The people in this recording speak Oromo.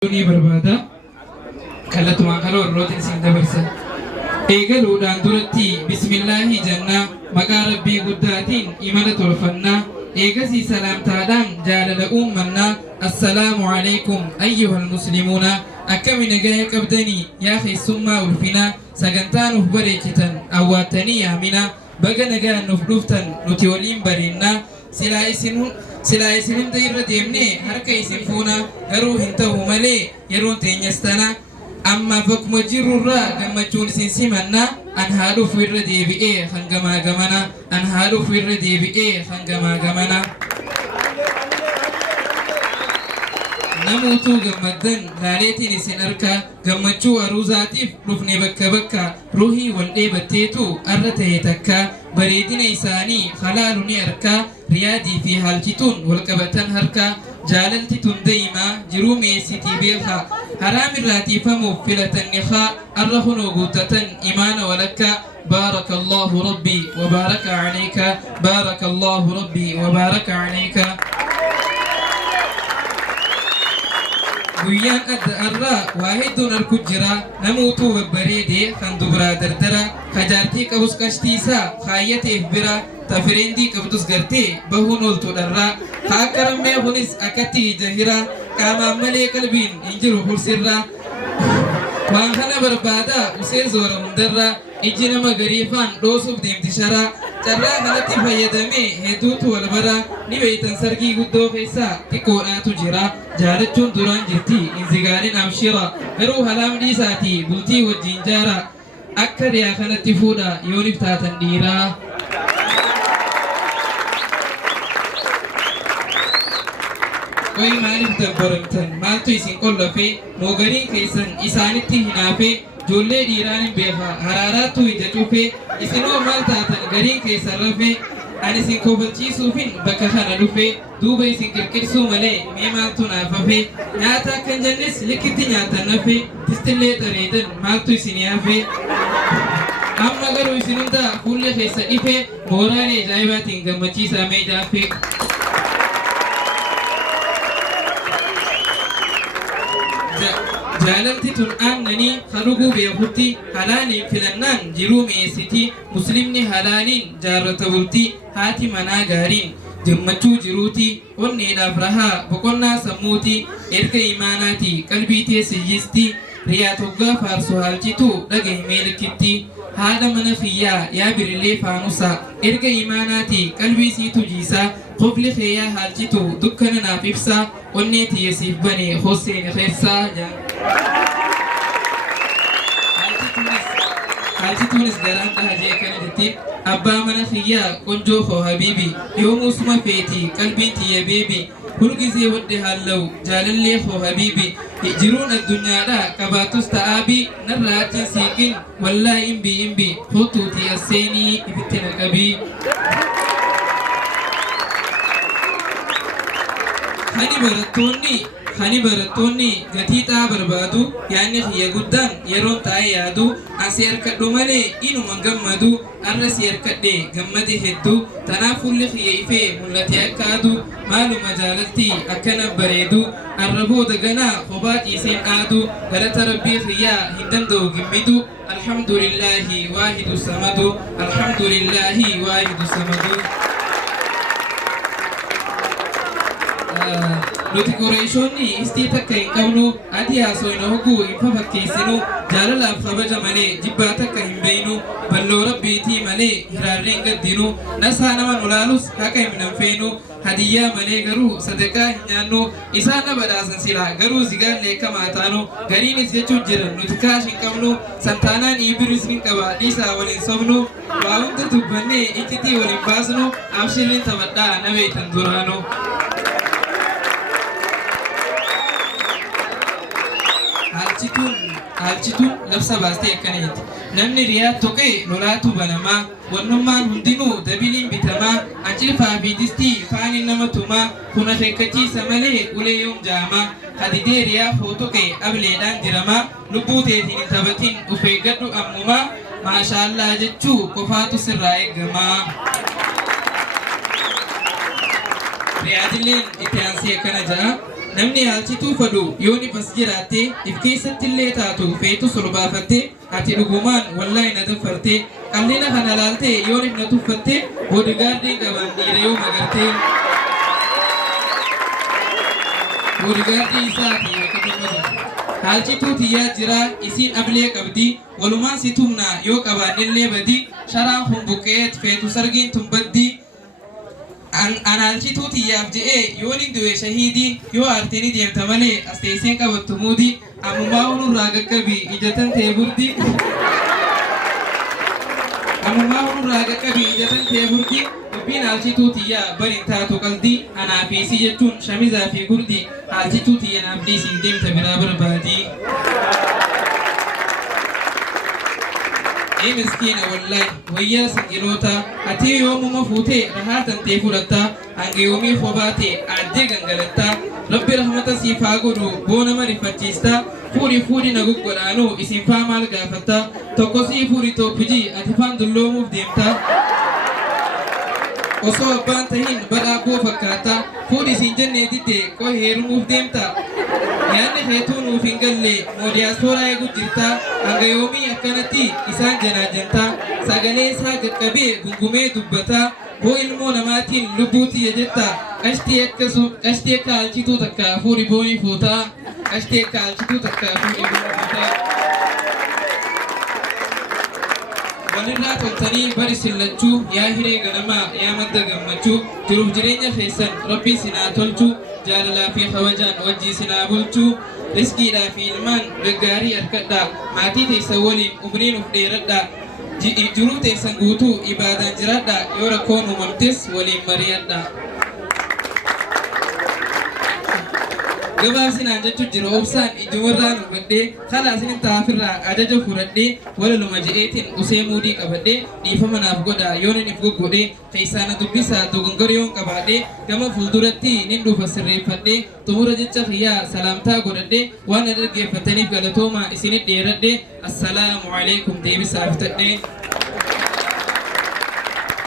Ni berbada kalau tuan kalau rotin sing dabarsa egalu dan durati bismillahi janna maka rabbi guddatin imanatul fanna egasi salam tadan jalala ummanna assalamu alaikum ayyuhal muslimuna akamina gaya kabdani ya akhi summa ulfina sagantan ufbarikitan awatani amina bagana gaya nufluftan nutiwalim barinna sila isinum dayra demne harka isinfuna garu hintahu male yerun tenyastana amma fakuma jirurra gammachun sinsimanna an halu firra debi'e hangama gamana an halu firra debi'e hangama gamana namutu gammadan laletin isin arka gammachu aruzatif rufne bakka bakka ruhi wal debattetu arrata hetakka bareedina isaanii halaaluni arka riyaadii fi haalchituun walqabatan harka jaalaltituun daymaa jiruu meessitii beekaa haraamirraatiifamuuf filatannikaa arra hunoo guuttatan imaana walakka بارك الله ربي وبارك عليك بارك الله ربي وبارك عليك guyyan adda arraa waa hedduun arku jira namuutuu babbareede kan dubraa dardara kajaartii qabus qashtiisaa kaayyateef bira tafireentii qabdus gartee bahuun oltu dharraa haakarammee kunis akkatti jahira qaamaan malee qalbiin hin jiru hursirraa waan kana barbaada usee zoora hundarraa iji nama gariifaan dhoosuuf deemti sharaa carraa kanatti fayyadamee hedduutu wal bara ni beeytan sargii guddoo keessaa xiqqoodhaatu jira jaalachuun duraan jirti inzigaalin abshira garuu halaam dhiisaatii bultii wajjiin jaara akka riyaa kanatti fuudha yoonif taatan dhiiraa qoy maaliif dabbaramtan maaltu isin qollafe moogariin keessan isaanitti hinaafe ijoollee dhiiraan hin beeka haraaraattu ija cufe isinoo maal taatan gariin keessan rafe ani isin kofalchiisuufin bakka kana dhufe duuba isin qirqirsuu malee mee maaltu naaf hafe nyaata akkan jennes likkitti nyaatan nafe tistillee xareedan maaltu isin hafe amma garuu isin hunda fuullee keessa dhife mooraan ajaa'ibaatiin gammachiisaa mee jaafe jaalalti tun aannanii haruguu beekutti halaaliin filannaan jiruu mi'eessiti muslimni halaaliin jaarrata bultii haati manaa gaariin jammachuu jiruuti onneedhaaf rahaa boqonnaa sammuuti erga imaanaati qalbii teessiyyisti riyaa toggaa faarsu haalchitu dhagahimee likkitti haadha mana kiyyaa yaa birillee faanusa erga imaanaati qalbii siitu jiisaa qofli keeyyaa haalchitu dukkana naaf ibsaa onnee tiyyesiif bane hosseeni keessaa haalchituunis garaan dhahajee kana jettiin abbaa mana kiyyaa qonjoo koo habiibi yoomuusuma feeti qalbiin tiyya beebi hulgisee wadde haallau jaalallee koo habiibi jiruun addunyaadha qabaatus ta'aabii narraa achiin siiqin wallaa imbi hottuuti asseenii ifitti naqabii hani barattoonni gatii xaa barbaadu yaanni kiyya guddaan yeroon taa'ee yaadu asi harkadhu malee inuman gammadu arra si harkadhe gammade hedduu tanaaf fuulli kiyya ifee mul'ate akka adu maaluma jaalatti akkana bareedu arra booda ganaa kophaa ciiseen aadu galata rabbii kiyyaa hin danda'u gimmidu alhamdulillahi waahidu samadu alhamdulillahi waahidu samadu nuti qoreeshoonni istii takka hin qabnu ati haasoyna hoguu hin fafakkeessinu jaalalaaf kabaja malee jibbaa takka hin beeynu balloo rabbiitii malee hiraarreen gaddinu nasaa naman ulaalus haqa himnan feenu hadiyyaa malee garuu sadaqaa hin nyaannu isaan na badhaasan sila garuu zigaallee kamaa taanu gariinis jechuun jiran nuti kaash hin qabnu santaanaan ibiris hin qaba dhiisaa waliin sobnu waa hunda dubbannee iccitii waliin baasnu abshilleen taphadhaa na beeytan duraanu haalchituun labsa baastee akkana jetti namni riyaa toqee lolaatu banamaa wannummaan hundinuu dabiliin bitamaa ancilfaa fi distii faanin nama tumaa kuna sheekkachiisa malee ulee yoom jaamaa hadidee riyaa foo toqee ableedhaan diramaa lubbuu teetiin hin taphatin uf eeggadhu ammumaa maashaallaa jechuu qofaatu sirraa eeggamaa riyaadilleen itti aansee akkana ja'a namni haalchituu fadhu yooni bas jiraate if keessatti illee taatu feetu solbaafatte ati dhugumaan wallaahi na dafarte qallina kana laalte yoonif na tuffatte boodigaardii qaban dhiira yoo magarte boodigaardii isaati haalchituu tiyyaa jira isiin ablee qabdi walumaan si tumna yoo qabaannillee badi sharaan humbuqeet feetu sargiin tumbaddi analchituu tiyyaaf je'ee yooniin du'e shahiidii yoo aartiini deemta malee as teesseen qabattu muudii ammumaa hunurraa gaqqabi ijatan ta'e burdi ammumaa hunurraa gaqqabi ijatan ta'e burdi dubbiin haalchituu tiyyaa barin taatu qaldi anaa fi isii jechuun shamizaa fi gurdi haalchituu tiyya naaf dhiisiin deemta biraa barbaadii. Miskiina wallahi wayyaa singiloota ati yoomuma fuutee rahaatan ta'e fudhatta hanga yoomii fobaate addee gangalattaa rabbi rahmata siif haa godhu boona marifachiista fuudhi na goggodhaanuu isin faa maal gaafatta tokko sii fuudhi tooppijii ati faan dulloomuuf deemta osoo abbaan tahin badhaaboo fakkaata fuudhi isin jennee didde qoy heerumuuf deemta yaadni feetuu nuuf hin galle moodiyaaspooraa eegu jirta hanga yoomii akkanatti isaan janaajantaa sagalee isaa qaqqabee gungumee dubbataa boo ilmoo namaatiin lubbuutiyya jetta qashtii akka haalchituu takka fuudhi boonii fuutaa qashtii akka haalchituu takka fuudhi boonii fuutaa walirraa toltanii bari sillachuu yaa hiree ganamaa yaa madda gammachuu jiruuf jireenya keessan rabbii sinaa tolchuu jaalalaa fi kabajaan wajjii sinaa bulchuu riskiidhaa fi ilmaan gaggaarii harkadhaa maatii teessan waliin umriin uf dheeradhaa jiruu teessan guutuu ibaadaan jiraadhaa yoo rakkoon uumamtes waliin mari'adhaa. Gabaabsinaan jechuun jira obsaan ijumarraan hubadhee kalaa isinin taafirraa ajaja fudhadhee walaluma je'eetiin usee muudii qabadhee dhiifama naaf godhaa yoonin if goggodhee keessaana dubbisaa dogongor yoon qabaadhee gama fuulduratti nin dhufa sirreeffadhee xumura jecha kiyyaa salaamtaa godhadhee waan na dhaggeeffataniif galatoomaa isinit dheeradhee assalaamu alaikum deebisaa fitadhee